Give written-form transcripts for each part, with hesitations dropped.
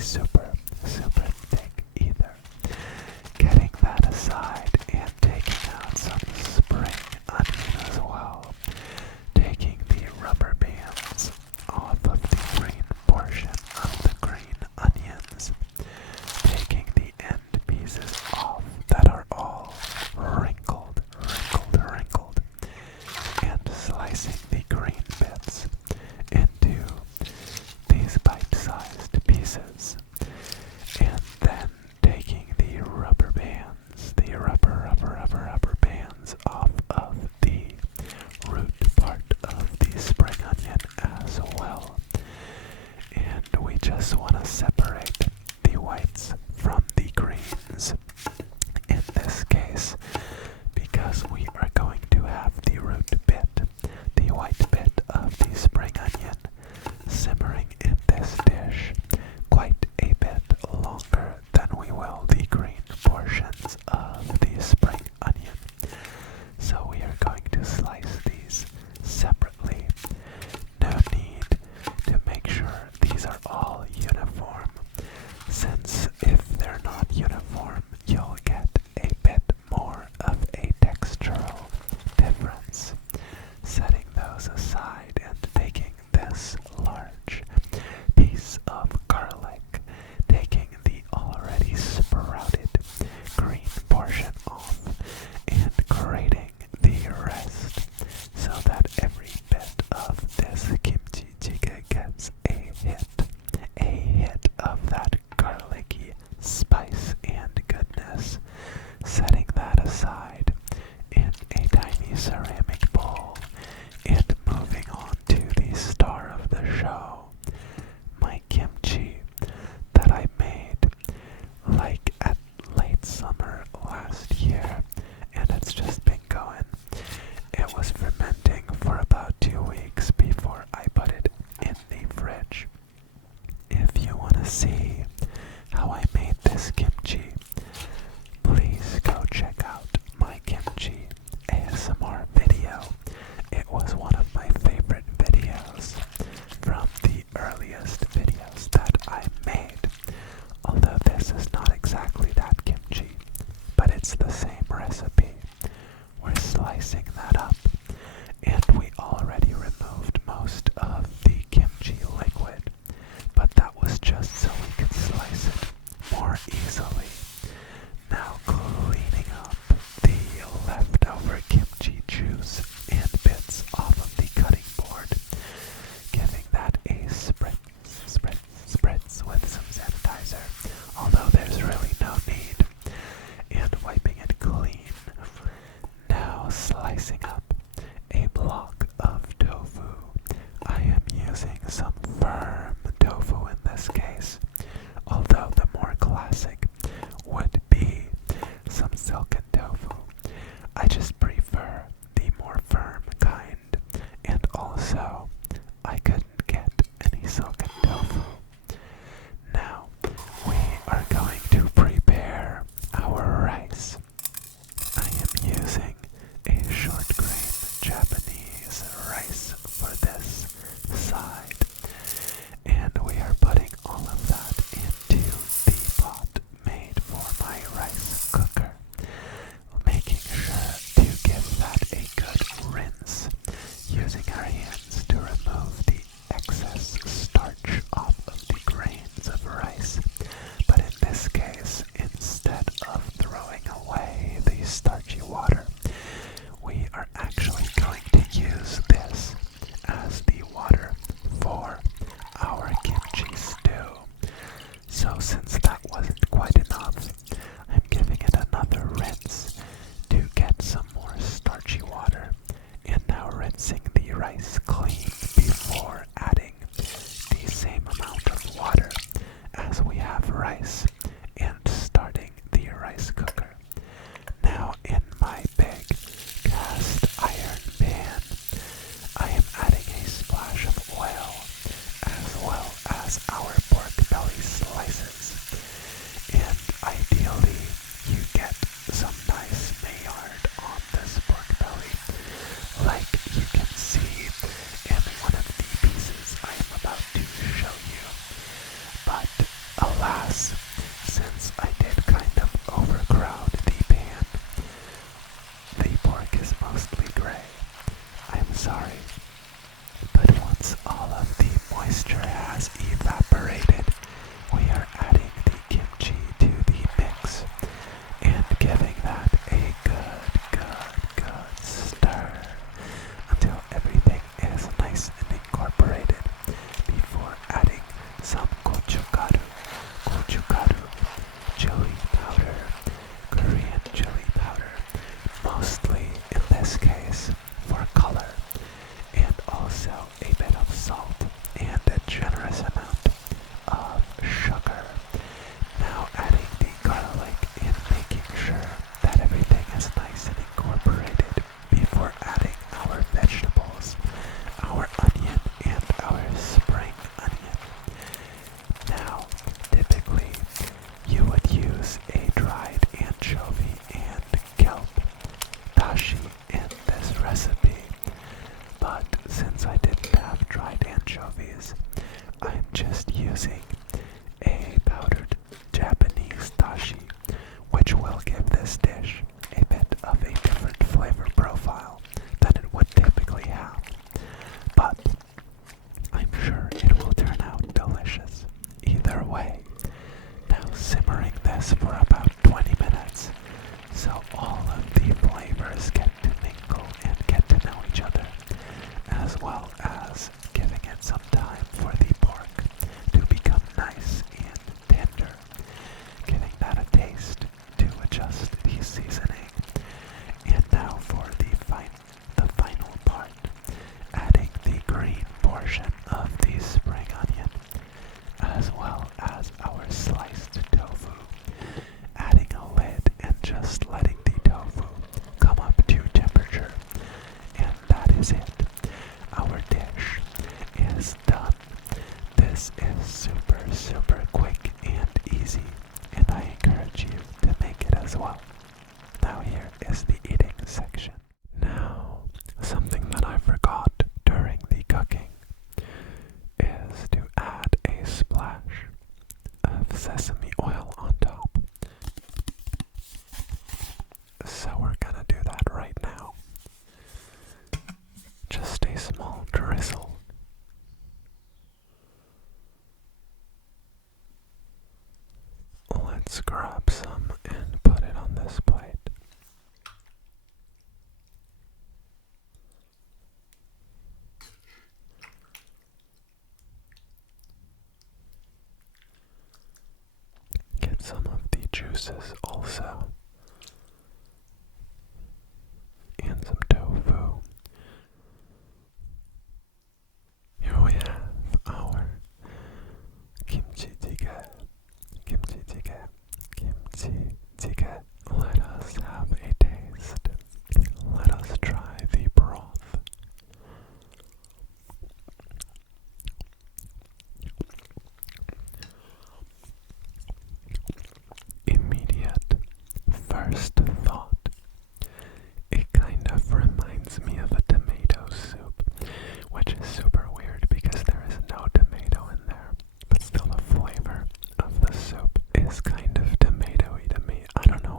super, super thick either. Getting that aside and taking out some spring onion as well. Taking the rubber bands off of the green portion of the green onions. Taking the end pieces off that are all wrinkled, and slicing the green bits into these bite-sized pieces, and then taking the rubber bands, the rubber bands off of the root part of the spring onion as well. And we just want to separate the whites from the greens in this case, because we are going to have the root bit, the white bit of the spring onion, simmering in this dish quite a bit longer than we will the green portions of the spring onion. So we are going to slice these separately. No need to make sure these are all uniform, since if they're not uniform, you'll get a bit more of a textural difference. Setting those aside and taking this large piece of garlic, taking the already sprouted green portion off, and grating the rest so that every bit of this kimchi jjigae gets a hit of that garlicky spice and goodness. Setting that aside in a tiny ceramic bowl and moving on to the star of the show, my kimchi that I made like at late summer last year, and it's just been going. It was fermenting for about 2 weeks before I put it in the fridge. If you want to see how I made this kimchi, please go check out my kimchi ASMR video. It was one of my favorite videos from the earliest videos that I made. Although this is not exactly that kimchi, but it's the same recipe. We're slicing that up, and we already removed most of the kimchi liquid, but that was just so we could slice it more easily. Now cleaning up the leftover kimchi juice and bits off of the cutting board, giving that a spritz with some sanitizer, although there's really no need, and wiping it clean. Now slicing up a block of tofu. I am using some firm tofu in this case, although the more classic would be some silken tofu. I just prefer the more firm kind, and also I couldn't get any silken tofu. Now we are going to prepare our rice. I am using a short grain Japanese rice for this side, and we are putting all of that into the pot made for my rice cooker, making sure to give that a good rinse, using our hands to remove the excess starch off of the grains of rice. But in this case, instead of throwing away the starchy water, we are actually going to use this as the water for our kimchi stew. So since that wasn't quite enough, I'm giving it another rinse to get some more starchy water, and now rinsing the rice clean before adding the same amount of water as we have rice, and starting the rice cooker. Now in my big cast iron pan, I am adding a splash of oil, as well as our pork belly slices, using a powdered Japanese dashi, which will give this dish a bit of a different flavor profile than it would typically have. But I'm sure it will turn out delicious either way. Now simmering this for about 20 minutes so all of the flavors get to mingle and get to know each other, as well as giving it some time for the pork to become nice and tender, giving that a taste to adjust the seasoning. And now for the final part, adding the green portion of the spring onion, as well as our sliced tofu, adding a lid and just letting the tofu come up to temperature. And that is it. Our dish is done. This is super quick and easy, and I encourage you to make it as well. Now here is the eating section. Now, something that I forgot during the cooking is to add a splash of sesame oil on top. So we're gonna do that right now. Just a small drizzle. Let's grab some and put it on this plate. Get some of the juices also. And some tofu. Here we have our Kimchi Jjigae. Kimchi Jjigae. Kimchi Jjigae. Let us have a taste. Let us try the broth. Immediate first thought. It kind of reminds me of a tomato soup, which is super weird because there is no tomato in there, but still the flavor of the soup is kind of tomatoey to me. I don't know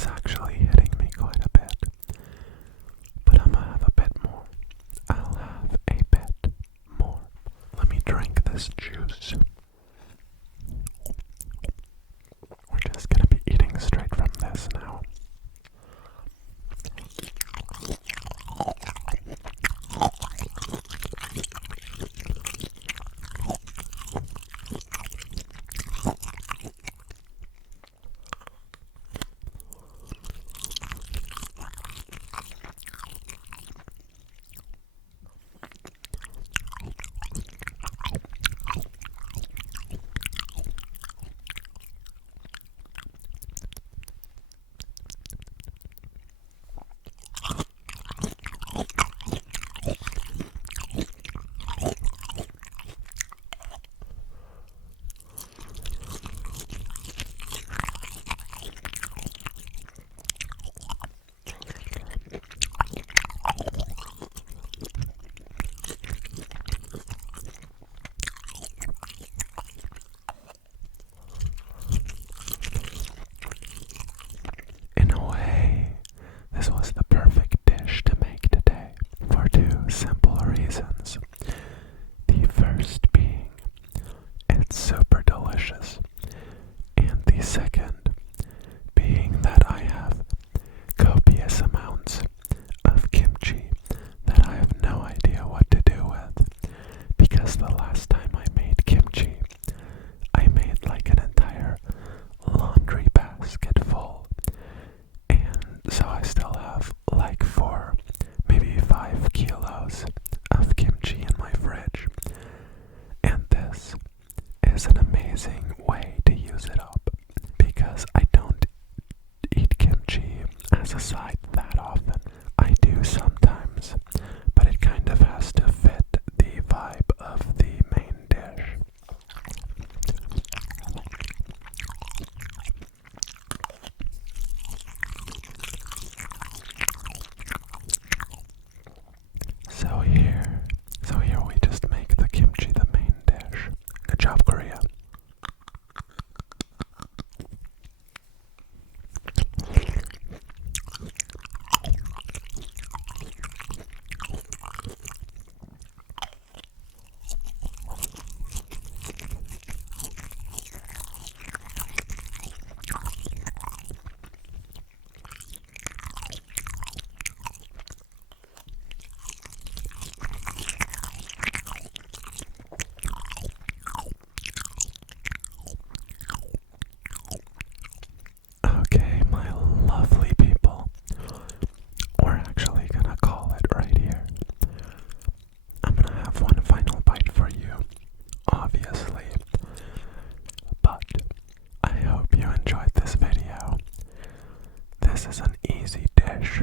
is actually hitting me quite a bit. But I'm gonna have a bit more. I'll have a bit more. Let me drink this juice. We're just gonna be eating straight from this now. In a way, this was the perfect dish to make today for two simple reasons. The first being, it's super delicious, and the second being that I have copious amounts of kimchi that I have no idea what to do with, because the last time I made kimchi, I made like an entire laundry basket full, and so I still have like 4, maybe 5 kilos of kimchi in my fridge, and this is an amazing way to use it up, because I don't eat kimchi as a side that often. I do sometimes, but it kind of has to fit the vibe of the main dish. So here we just make the kimchi the main dish. Good job, Korea. Okay, my lovely people, we're actually gonna call it right here. I'm gonna have one final bite for you, obviously, but I hope you enjoyed this video. This is an easy dish